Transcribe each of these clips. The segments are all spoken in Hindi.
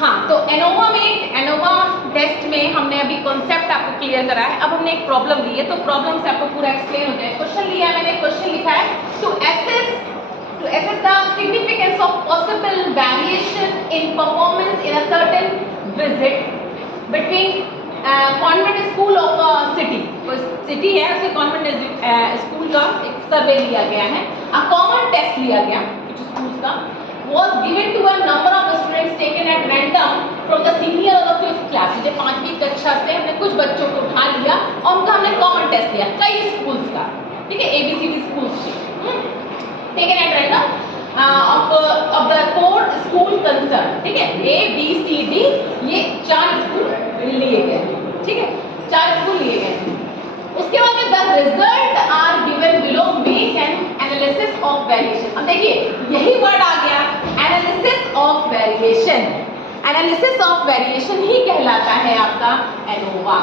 हाँ, तो एनोवा टेस्ट में हमने अभी कॉन्सेप्ट आपको क्लियर करा है। अब हमने एक प्रॉब्लम ली है, तो प्रॉब्लम से आपको पूरा एक्सप्लेन हो जाए। क्वेश्चन लिया है मैंने, क्वेश्चन लिखा है to assess the significance of possible variation in performance in a certain visit between convent school of city. तो सिटी है, उसके कॉन्वेंट स्कूल का एक सर्वे लिया गया है, अ कॉमन टेस्ट लिया गया कुछ स्कूल्स का, was given to a number of students taken at random from the senior or the fifth class। जैसे 5वीं कक्षा से हमने कुछ बच्चों को उठा लिया और उनका हमने कॉमन टेस्ट लिया कई स्कूल्स का, ठीक है, ABCD स्कूल्स के, taken at random of the 4 school concern, ठीक है, ABCD, ये 4 स्कूल लिए गए, ठीक है, 4 स्कूल लिए गए। उसके बाद में the result are given below, make an analysis of variation. अब देखिए यही वर्ड आ गया, analysis of variation. Analysis of variation ही कहलाता है आपका एनोवा।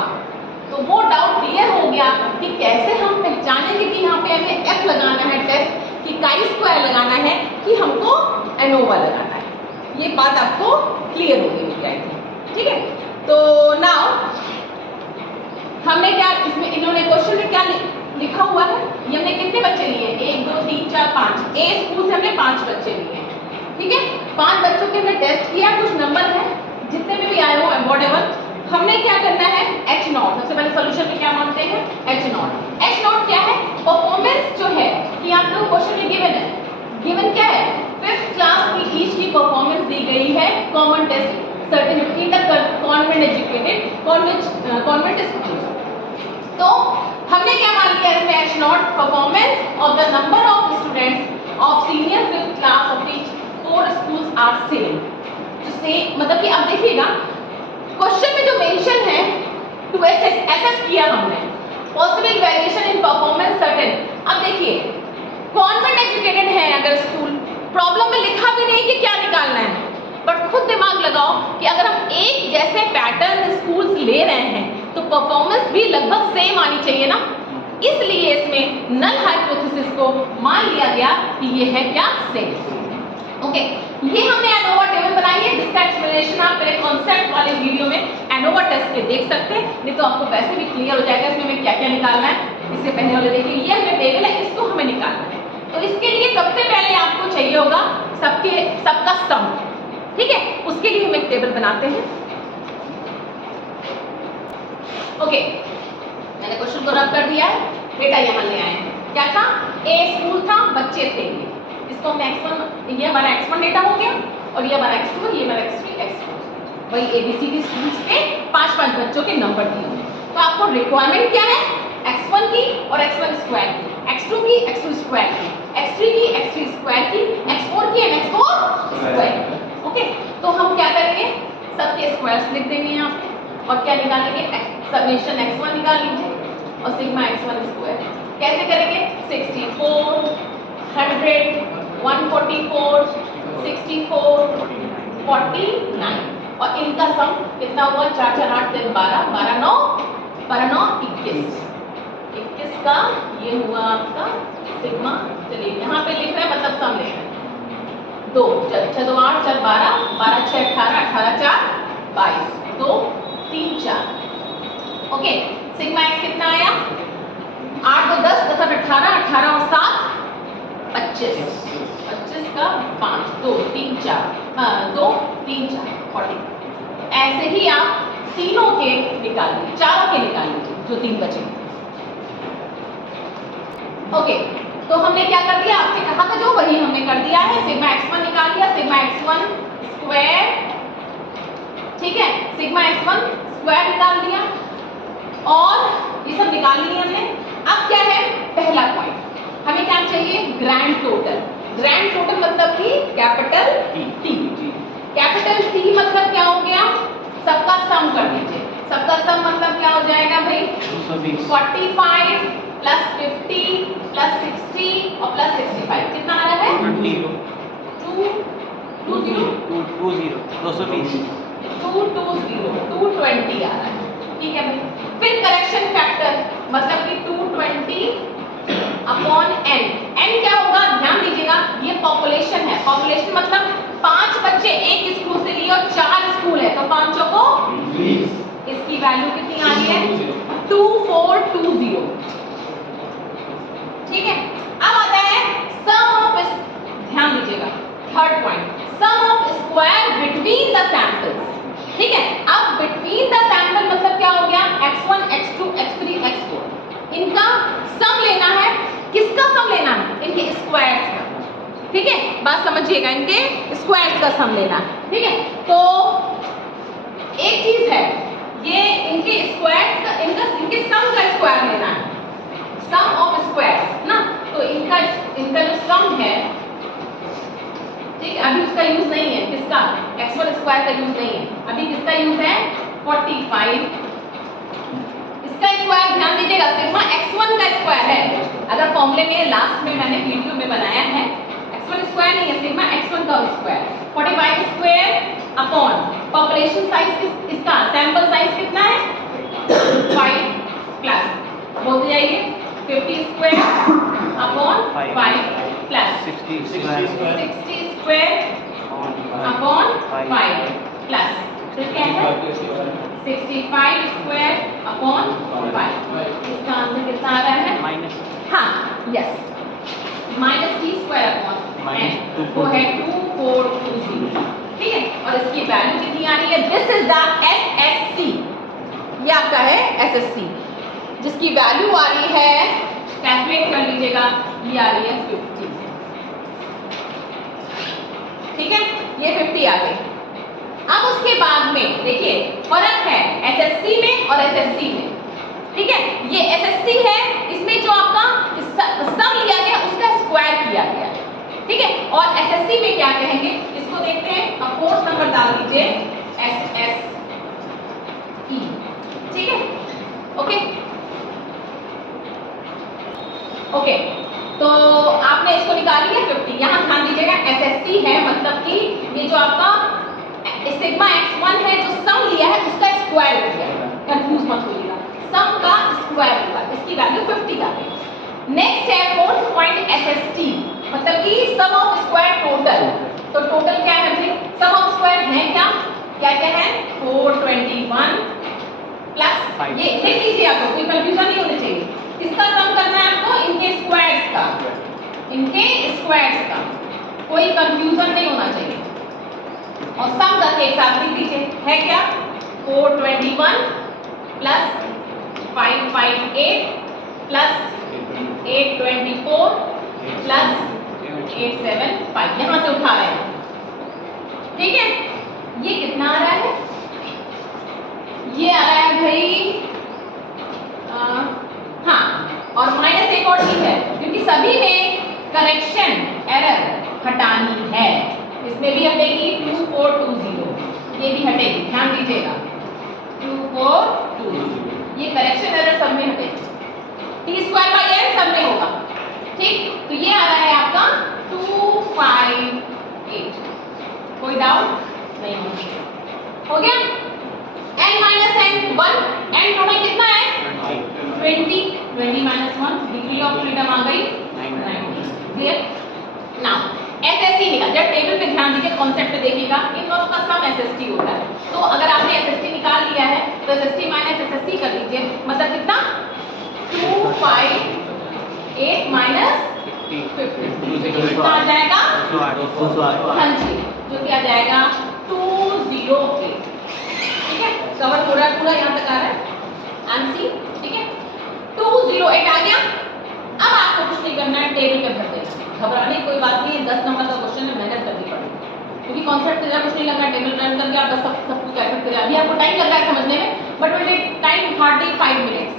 तो वो डाउट क्लियर हो गया कि कैसे हम पहचानेंगे कि यहाँ पे हमें F लगाना है टेस्ट, कि काई स्क्वायर लगाना है, कि हमको एनोवा लगाना है। ये बात आपको क्लियर हो गई विद्यार्थी, ठीक है। तो नाउ हमने क्या इसमें इन्होंने क्वेश्चन में क्या लिखा हुआ है, ये हमने कितने बच्चे लिए, 1 2 3 4 5, ए स्कूल से हमने 5 बच्चे लिए हैं, ठीक है। 5 बच्चों के हमने टेस्ट किया, कुछ नंबर है जितने में भी आए हो व्हाटएवर, हमने क्या करना है H0। सबसे पहले सॉल्यूशन में क्या मानते हैं H0। H0 क्या है, परफॉर्मेंस जो है कि आपको क्वेश्चन में गिवन है, गिवन क्या है 5th क्लास की ईच की परफॉर्मेंस दी गई है common test certificate in the convent educated convent school. तो हमने क्या मान लिया इसमें H0 performance of the number of students of senior 5th class of each 4 schools are same. मतलब कि अब देखिएगा क्वेश्चन में जो मेंशन है टू एसेस किया हमने possible variation in performance certain. अब देखिए कॉन्वेंट एजुकेटेड है अगर स्कूल, प्रॉब्लम में लिखा भी नहीं कि क्या निकालना है, बट खुद दिमाग लगाओ कि अगर हम एक जैसे पैटर्न स्कूल्स ले रहे हैं तो परफॉर्मेंस भी लगभग सेम आनी चाहिए ना, इसलिए इसमें नल हाइपोथेसिस को मान लिया गया कि ये है क्या सेम। ओके, ये हमने एनोवा टेबल बनाई है जिसका एक्सप्लेनेशन आप मेरे कॉन्सेप्ट वाले वीडियो में एनोवा टेस्ट के देख सकते हैं, नहीं तो आपको वैसे भी क्लियर हो जाएगा इसमें हमें क्या क्या निकालना है। इससे पहले वाले देखिए ये हमें टेबल है, इसको हमें निकालना है। तो इसके लिए सबसे पहले आपको चाहिए होगा सबका सम, ठीक है, उसके लिए हम एक टेबल बनाते हैं। ओके, मैंने क्वेश्चन को रब कर दिया है, डेटा यहाँ ले आए हैं, क्या था ए स्कूल था, बच्चे थे, इसको हमने x1, ये हमारा x1 डेटा हो गया और ये हमारा x2, ये हमारा x3 x4, वही ABCD स्कूल्स के 5-5 बच्चों के नंबर दिए होंगे। तो आपको रिक्वायरमेंट क्या है x1 की और x1 स्क्वायर की, x2 की x2 स्क्वायर की, x3 की x3 स्क्वायर की, x4 की x4 स्क्वायर की। ओके, तो हम क्या करेंगे सबके स्क्वायर्स लिख देंगे यहाँ पे और क्या निकालेंगे समेशन x1 निकाल लीजिए और सिग्मा x1 स्क्वायर। कैसे करेंगे 64 100 144 64 49 और इनका सम कितना हुआ 4 4 8 3 12 12 9 12 9 21 21 का ये हुआ आपका सिग्मा। चलिए यहाँ पे लिख रहे हैं मतलब सम लिख रहे हैं 2 6 2 8 4 12 12 6 18 18 4 22 2 3 4। ओके, सिग्मा x कितना आया 8 2 10 10 18 18 और 7 25 25 का 5 2 3 4 2 3 4 40। ऐसे ही आप तीनों के निकाल लीजिए, चारों के निकाल लीजिए जो 3 बचे। ओके, तो हमने क्या कर दिया आपसे कहा था जो वही हमने कर दिया है, सिग्मा x1 निकाल लिया, सिग्मा x1 स्क्वायर, ठीक है, सिग्मा x1 स्क्वायर निकाल दिया और ये सब निकाल लिया हमने। अब क्या है पहला पॉइंट, हमें क्या चाहिए ग्रैंड टोटल। ग्रैंड टोटल मतलब कि कैपिटल T, कैपिटल T मतलब क्या हो गया सबका सम कर दीजिए। सबका सम मतलब क्या हो जाएगा भाई 45 प्लस 50 प्लस 60 और प्लस 65 कितना आ रहा है 220 220 आ रहा है, ठीक है भाई। फिर करेक्शन फैक्टर मतलब कि 220 अपॉन n। n क्या होगा ध्यान दीजिएगा ये पॉपुलेशन है, पॉपुलेशन मतलब 5 बच्चे एक स्कूल से लिए और 4 स्कूल वैल्यू कितनी आ रही है 2420। ठीक है, अब आता है सम ऑफ, ध्यान दीजिएगा third point, sum of square between the samples. ठीक है, अब बिटवीन द सैंपल मतलब क्या हो गया, x1 x2 x3 x4, इनका सम लेना है। किसका सम लेना है, इनके स्क्वायर्स का। ठीक है, बात समझिएगा, इनके स्क्वायर्स का सम लेना है। ठीक है, तो एक चीज है ये इनके स्क्वायर्स का, इनके सम का स्क्वायर लेना है, सम ऑफ स्क्वायर्स ना। तो इनका जो सम है, ठीक, अभी उसका यूज नहीं है, किसका, x1 स्क्वायर का यूज नहीं है, अभी किसका यूज है 45। इसका स्क्वायर ध्यान दीजिएगा, सिग्मा x1 का स्क्वायर है। अगर फॉर्मूले में लास्ट में मैंने वीडियो में बनाया है, x1 स्क्वायर नहीं है, सिग्मा x1 का square 45 square upon population size, इसका सैंपल साइज कितना है 5 प्लस, बोलते जाइए 50 square upon 5 plus 60 square upon 5 plus, तो क्या है 65 स्क्वायर अपॉन 5। इसका आंसर कितना आ रहा है माइनस, हाँ yes, minus t square upon n, वो है 2420। ठीक है, और इसकी वैल्यू कितनी आ रही है, दिस इज द SSC, ये आपका है SSC, जिसकी वैल्यू आ रही है, कैलकुलेट कर लीजिएगा, ये आ रही है 50। ठीक है, ये 50 आ गई। अब उसके बाद में देखिए फर्क है SSC में और SSC में। ठीक है, ये SSC है, इसमें जो आपका सम लिया गया उसका स्क्वायर किया गया। ठीक है, और SSC में क्या कहेंगे, इसको देखते हैं, अब फोर्थ नंबर डाल दीजिए SSE। ठीक है, ओके ओके, तो आपने इसको निकाल लिया 50। यहाँ ध्यान दीजिएगा SSC है, मतलब कि ये जो आपका सिग्मा x1 है, जो सम लिया है उसका स्क्वायर किया है, कंफ्यूज मत होइएगा, सम का स्क्वायर हुआ, इसकी वैल्यू 50 आ गई। नेक्स्ट है फोर्थ पॉइंट SST, मतलब कि सम ऑफ स्क्वायर टोटल। तो टोटल क्या है भाई, सम ऑफ स्क्वायर है क्या क्या क्या है 421 प्लस, ये देख लीजिए, आपको कोई कंफ्यूजन नहीं होनी चाहिए, किसका सम करना है आपको, इनके स्क्वायर्स का, इनके स्क्वायर्स का, कोई कंफ्यूजन नहीं होना चाहिए। और सम करके एक साथ लिख दीजिए, है क्या 421 प्लस 558 प्लस 824 प्लस 875, यहां से उठा रहे हैं। ठीक है, ये कितना आ रहा है, ये आ रहा है भाई हाँ, और माइनस एक और चीज है, क्योंकि सभी में करेक्शन एरर हटानी है, इसमें भी हटेगी 2420, ये भी हटेगी, ध्यान दीजिएगा 2420, ये करेक्शन एरर सब में हटेगी, t²/n सब में होगा। ठीक, तो ये आ रहा है आपका 258, कोई डाउट नहीं हो गया। n minus n 1, n total कितना है 20, 20 माइनस 1, डिग्री ऑफ फ्रीडम आ गई 90। क्लियर, नाउ SST निकाल, जब टेबल पे ध्यान दीजिए, कॉन्सेप्ट देखिएगा, इन दोनों का सम SST होता है। तो अगर आपने SST निकाल लिया है तो SST माइनस SST कर लीजिए, मतलब कितना 258 माइनस 50, कितना आ जाएगा, हाँ जी, जो कि आ जाएगा 208। ठीक है, कवर पूरा यहाँ तक आ रहा है आंसर। ठीक है, 208 आ गया। अब आपको कुछ नहीं करना है, टेबल पे भर देना, घबराने की कोई बात नहीं है, 10 नंबर का क्वेश्चन है, मेहनत करनी पड़ेगी, क्योंकि कॉन्सेप्ट से कुछ नहीं करना है, टेबल रन करके आप सब कुछ कैलकुलेट करें। अभी आपको टाइम लग रहा है समझने में, but will take time hardly 5 minutes.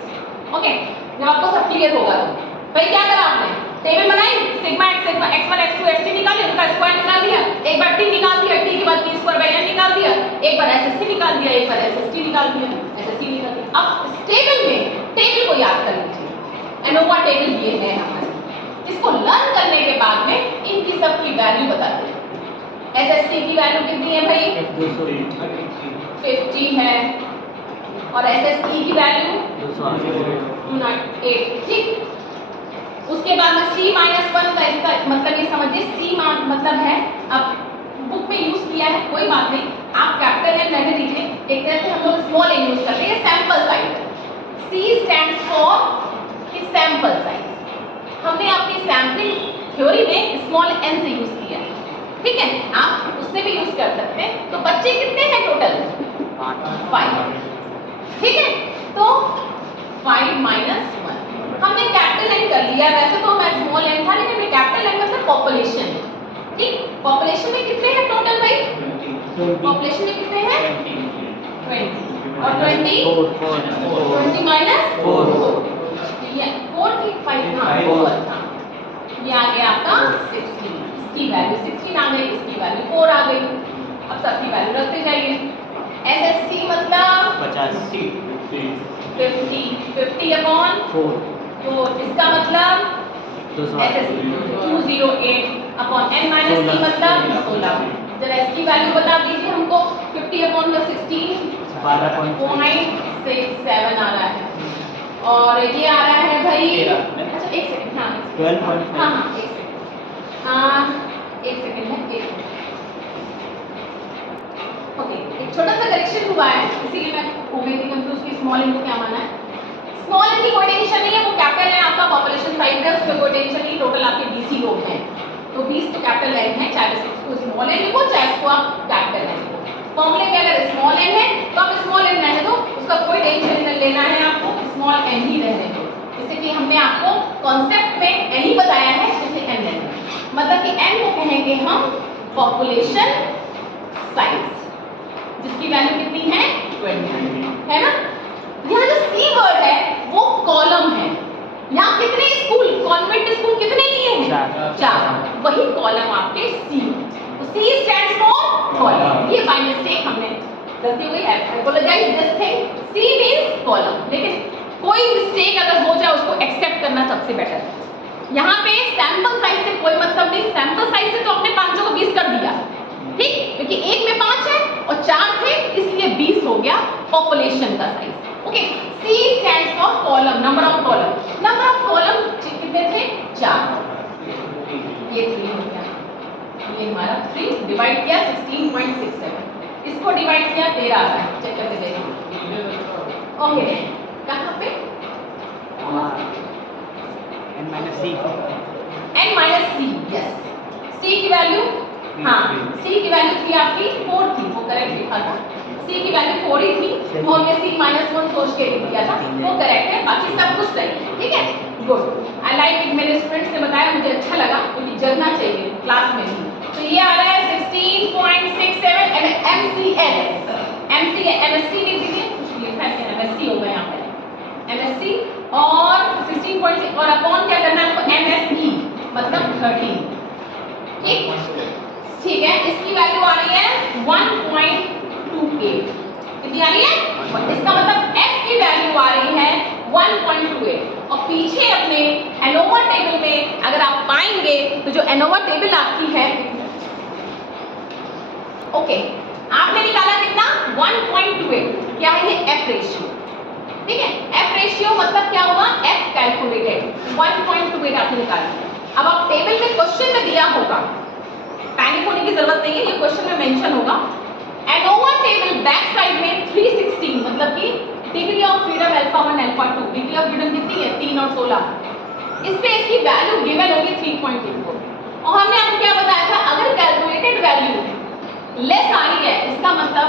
Okay, जब आपको सब क्लियर होगा तो भाई क्या करा आपने, टेबल बनाई, सिग्मा x1 x2 x3 निकाले, उनका स्क्वायर निकाल दिया, एक बार t निकाल दिया, t के बाद t²/n निकाल दिया, एक बार SSC निकाल दिया, एक बार SST निकाल दिया, SSC निकाल दिया। अब टेबल में टेबल को याद कर लीजिए, एनोवा टेबल ये है हमारे, इसको लर्न करने के बाद में इनकी सब की वैल्यू बता दें। SSC की वैल्यू कितनी है भाई 50 है, और SSE की वैल्यू 208। ठीक, उसके बाद में C-1 का इसका मतलब ये समझिए, C मतलब है, अब बुक में यूज किया है, कोई बात नहीं, आप कैपिटल एन रहने दीजिए, एक तरह से हम लोग स्मॉल एन यूज करते हैं, sample size. C stands for sample size. हमने अपनी सैम्पलिंग थ्योरी में स्मॉल एन से यूज किया, ठीक है, आप उससे भी यूज कर सकते हैं। तो बच्चे कितने हैं टोटल? 5, ठीक है। तो 5 माइनस 1 हमने कैपिटल एन कर लिया। वैसे तो मैं स्मॉल एन था, लेकिन मैं कैपिटल एन मतलब पॉपुलेशन, ठीक। पॉपुलेशन में कितने हैं टोटल भाई? पॉपुलेशन में कितने हैं? 20 और 20 माइनस 4 ये 4 थी, 5 था, 4 था। ये आ गया आपका 16, इसकी वैल्यू 16 आ गई, इसकी वैल्यू 4 आ गई। अब सबकी वैल्यू रखते जाइए। SSC मतलब 50 50 अपॉन 4, तो इसका मतलब SSC 208 upon n minus c मतलब 16। जरा इसकी वैल्यू बता दीजिए हमको। 50 अपॉन 16 12.67 आ रहा है, और ये आ रहा है भाई, अच्छा एक सेकंड, हाँ 12.5, हाँ एक सेकंड, एक सेकंड है, एक ओके। एक छोटा सा करेक्शन हुआ है, इसीलिए मैं हो गई थी कंफ्यूज कि स्मॉल एन को क्या माना है। स्मॉल एन की कोई टेंशन नहीं है, वो कैपिटल है, आपका पॉपुलेशन साइज है, उसमें कोई टेंशन नहीं। टोटल आपके 20 लोग हैं, तो 20 तो कैपिटल एन है, चाहे उसको स्मॉल एन लिखो चाहे उसको आप कैपिटल एन लिखो। फॉर्मूले में अगर स्मॉल एन है तो आप स्मॉल एन रहने दो, उसका कोई टेंशन नहीं लेना है आपको, स्मॉल एन ही रहने दो। जैसे कि हमने आपको कॉन्सेप्ट में एन ही बताया है, जैसे एन रहने दो। मतलब कि एन को कहेंगे हम पॉपुलेशन साइज, जिसकी वैल्यू कितनी है? 20, है ना। यहाँ जो सी वर्ड है वो कॉलम है। यहाँ कितने स्कूल, कॉन्वेंट स्कूल कितने लिए हैं? 4, वही कॉलम आपके सी। तो सी स्टैंड्स फॉर कॉलम। ये बाय मिस्टेक हमने गलती हुई है, apologise this thing. C means column, लेकिन कोई मिस्टेक अगर हो जाए उसको एक्सेप्ट करना सबसे बेटर है। यहाँ पे सैंपल साइज से कोई मतलब नहीं, सैंपल साइज से तो अपने 5 को 20 कर दिया, ठीक, क्योंकि एक में 5 है और 4 थे, इसलिए 20 हो गया पॉपुलेशन का size. Okay, C stands for column, number of column. Number of column कितने थे? 4, ये 3 हो गया, ये हमारा 3 डिवाइड किया 16.67, इसको डिवाइड किया 13 आ रहा है, चेक करके देखो। ओके, कहाँ पे? n minus c, yes. c की वैल्यू, हाँ c की वैल्यू थी आपकी 4 थी, वो करेक्ट लिखा था। c की वैल्यू 4 ही थी, तो हमने c माइनस 1 सोच के लिख दिया था, वो करेक्ट है, बाकी सब कुछ सही है, ठीक है, गुड। आई लाइक इट, मेरे स्टूडेंट्स ने बताया, मुझे अच्छा लगा, क्योंकि जगना चाहिए क्लास में भी। तो ये आ रहा है 16.67 एंड MSc लिख दीजिए, कुछ लिखा है MSc होगा यहाँ पे, MSc और 16.6 और अपॉन क्या करना है आपको? MSE मतलब 13, ठीक है। इसकी वैल्यू आ रही है 1.28, कितनी आ रही है? इसका मतलब f की वैल्यू आ रही है 1.28, और पीछे अपने एनोवा टेबल में अगर आप पाएंगे तो जो एनोवा टेबल आपकी है, ओके, आपने निकाला कितना? 1.28, क्या है ये? f रेशियो, ठीक है। f रेशियो मतलब क्या हुआ? f कैलकुलेटेड, 1.28 आपने निकाला। अब आप टेबल में क्वेश्चन में दिया होगा, पैनिक होने की जरूरत नहीं है, ये क्वेश्चन में मेंशन होगा। एनोवा टेबल बैक साइड में 316 मतलब कि degree of freedom alpha 1 alpha 2, degree of freedom कितनी है? 3 और 16, इस पे इसकी वैल्यू गिवन होगी 3.84, और हमने आपको क्या बताया था? अगर कैलकुलेटेड वैल्यू लेस आ रही है, इसका मतलब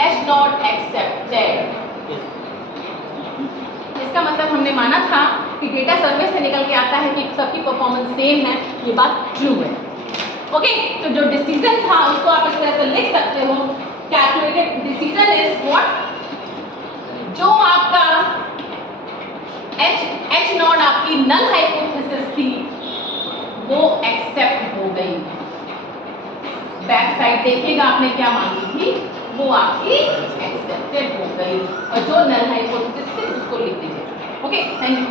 एच नॉट एक्सेप्टेड, इसका मतलब हमने माना था कि डेटा सर्वे से निकल के आता है कि सबकी परफॉर्मेंस सेम है, ये बात ट्रू है। ओके, तो जो डिसीजन था उसको आप इस तरह से लिख सकते हो, कैलकुलेटेड डिसीजन इज व्हाट, जो आपका एच नॉट आपकी नल हाइपोथेसिस थी वो एक्सेप्ट हो गई। बैक साइड देखिएगा आपने क्या मांगी थी, वो आपकी एक्सेप्टेड हो गई, और जो नल हाइपोथेसिस थी उसको लिख दीजिए। Okay, thank you.